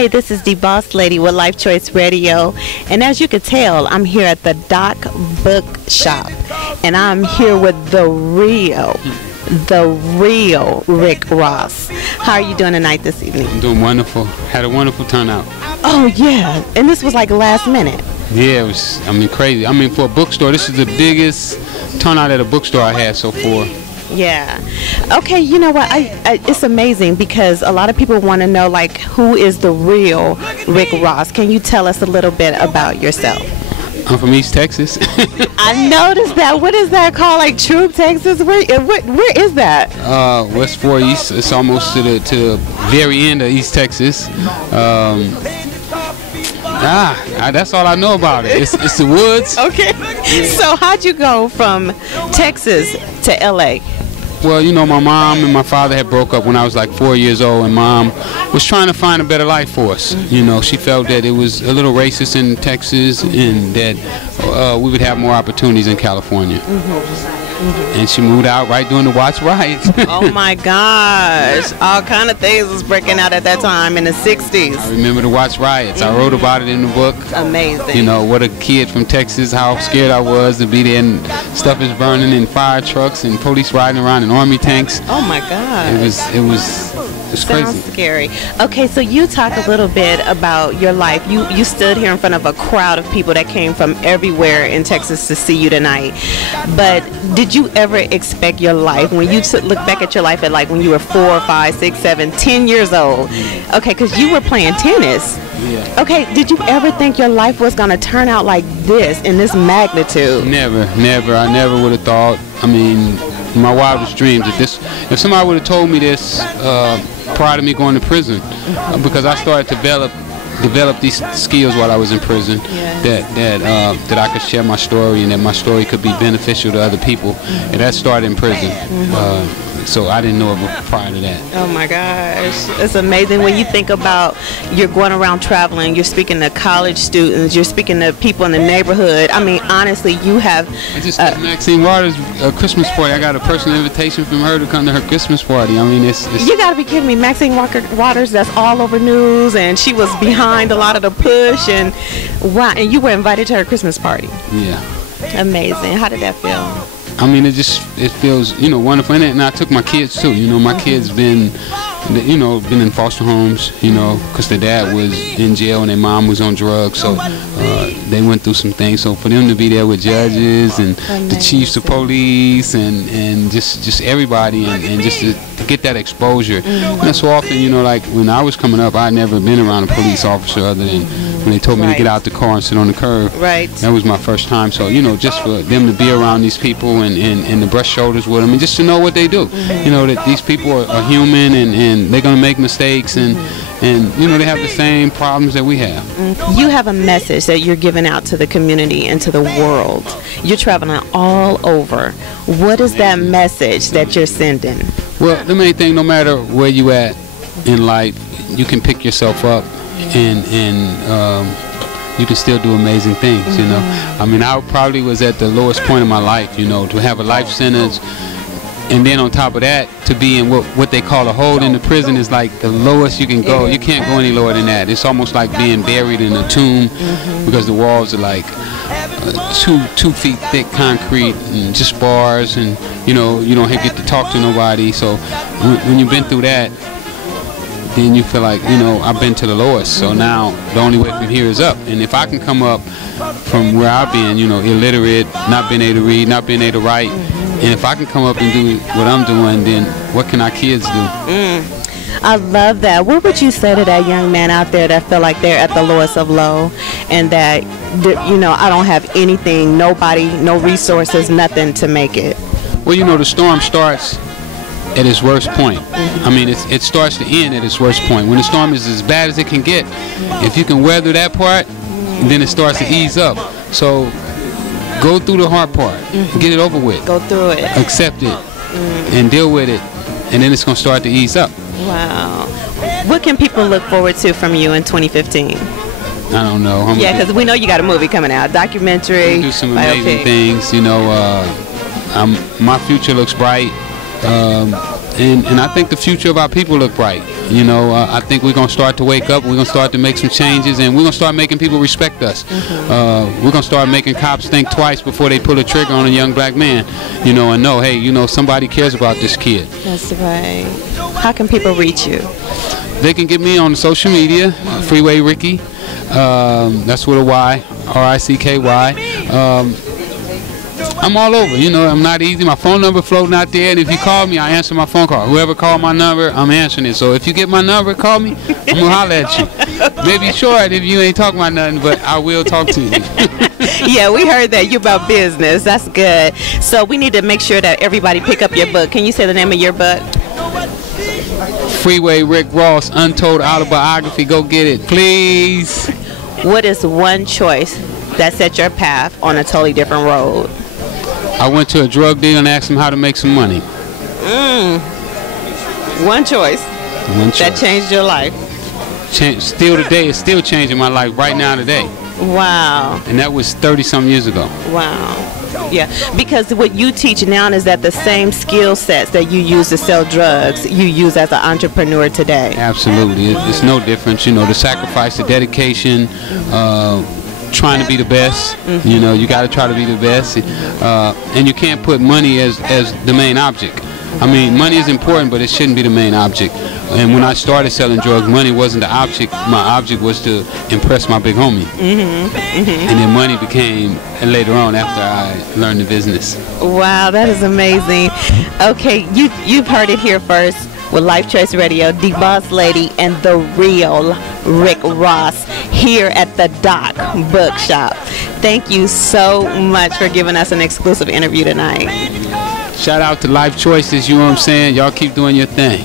Hey, this is the Boss Lady with Life Choice Radio, and as you can tell, I'm here at the Doc Book Shop, and I'm here with the real Rick Ross. How are you doing tonight this evening? I'm doing wonderful. Had a wonderful turnout. Oh yeah, and this was like last minute. Yeah, it was, crazy. For a bookstore, this is the biggest turnout at a bookstore I had so far. Yeah. Okay, you know what? It's amazing because a lot of people want to know, like, who is the real Rick Ross? Can you tell us a little bit about yourself? I'm from East Texas. I noticed that. What is that called? Like Troop, Texas? Where is that? West 4 East. It's almost to the very end of East Texas. That's all I know about it. It's the woods. Okay. So how'd you go from Texas to LA? Well, my mom and my father had broke up when I was like 4 years old, and Mom was trying to find a better life for us. She felt that it was a little racist in Texas and that we would have more opportunities in California. And she moved out right during the Watts riots. Oh my gosh. All kind of things was breaking out at that time in the 60s. I remember the Watts riots. I wrote about it in the book. Amazing. What a kid from Texas, how scared I was to be there, and stuff is burning in fire trucks and police riding around in army tanks. Oh my God. It was crazy. Sounds scary. Okay, so you talk a little bit about your life. You stood here in front of a crowd of people that came from everywhere in Texas to see you tonight. But did you ever expect your life, when you look back at your life at like when you were 4, 5, 6, 7, 10 years old? Okay, because you were playing tennis. Yeah. Okay, did you ever think your life was going to turn out like this, in this magnitude? Never. I never would have thought. My wildest dreams. If somebody would have told me this prior to me going to prison, because I started to develop these skills while I was in prison, that I could share my story and that my story could be beneficial to other people, and that started in prison. So I didn't know it prior to that. Oh my gosh, it's amazing when you think about you're going around traveling, you're speaking to college students, you're speaking to people in the neighborhood. Honestly, you have. I just got Maxine Waters' Christmas party. I got a personal invitation from her to come to her Christmas party. It's you got to be kidding me. Maxine Waters, that's all over news, and she was behind a lot of the push, and wow, and you were invited to her Christmas party. Yeah. Amazing. How did that feel? It feels, wonderful. And I took my kids too. My kids been in foster homes, because their dad was in jail and their mom was on drugs. So they went through some things. So for them to be there with judges and the chiefs of police and just everybody and just to get that exposure. And so often, like when I was coming up, I'd never been around a police officer other than when they told me to get out the car and sit on the curb. Right. That was my first time. So, just for them to be around these people and to brush shoulders with them and just to know what they do. That these people are human and they're going to make mistakes and they have the same problems that we have. You have a message that you're giving out to the community and to the world. You're traveling all over. What is that message that you're sending? Well, the main thing, no matter where you at in life, you can pick yourself up and you can still do amazing things, I probably was at the lowest point of my life, to have a life sentence. And then on top of that, to be in what they call a hold in the prison is like the lowest you can go. You can't go any lower than that. It's almost like being buried in a tomb because the walls are like 2 feet thick concrete and just bars, and you don't get to talk to nobody. So when you've been through that, then you feel like, I've been to the lowest. So now the only way from here is up. And if I can come up from where I've been, illiterate, not being able to read, not being able to write, and if I can come up and do what I'm doing, then what can our kids do? I love that. What would you say to that young man out there that feel like they're at the lowest of low and that, I don't have anything, nobody, no resources, nothing to make it? Well, the storm starts at its worst point. It starts to end at its worst point. When the storm is as bad as it can get, if you can weather that part, then it starts to ease up. So go through the hard part, get it over with. Go through it. Accept it and deal with it, and then it's going to start to ease up. Wow. What can people look forward to from you in 2015? I don't know. Because we know you got a movie coming out, documentary. Do some amazing things. My future looks bright. and I think the future of our people look bright. You know, I think we're going to start to wake up. We're going to start to make some changes, and we're going to start making people respect us. We're going to start making cops think twice before they pull a trigger on a young black man, you know, and know, hey, you know, somebody cares about this kid. That's right. How can people reach you? They can get me on social media, Freeway Ricky. That's with a Y, R-I-C-K-Y. I'm all over, you know. I'm not easy. My phone number floating out there, and if you call me, I answer my phone call. Whoever called my number, I'm answering it. So if you get my number, call me. I'm gonna holler at you. Maybe short if you ain't talking about nothing, but I will talk to you. Yeah, we heard that. You about business. That's good. So we need to make sure that everybody pick up your book. Can you say the name of your book? Freeway Rick Ross, Untold Autobiography. Go get it, please. What is one choice that set your path on a totally different road? I went to a drug dealer and asked him how to make some money. One choice. One choice. That changed your life. Still today, it's still changing my life right now today. Wow. And that was 30-some years ago. Wow. Yeah, because what you teach now is that the same skill sets that you use to sell drugs, you use as an entrepreneur today. Absolutely. It's no difference. You know, the sacrifice, the dedication, trying to be the best. You know, you got to try to be the best, and you can't put money as the main object. I mean, money is important, but it shouldn't be the main object. And when I started selling drugs, money wasn't the object. My object was to impress my big homie. And then money became later on after I learned the business. Wow, that is amazing. Okay, you've heard it here first with Life Choice Radio, the Boss Lady and the real Rick Ross here at the Doc Bookshop. Thank you so much for giving us an exclusive interview tonight. Shout out to Life Choices, you know what I'm saying? Y'all keep doing your thing.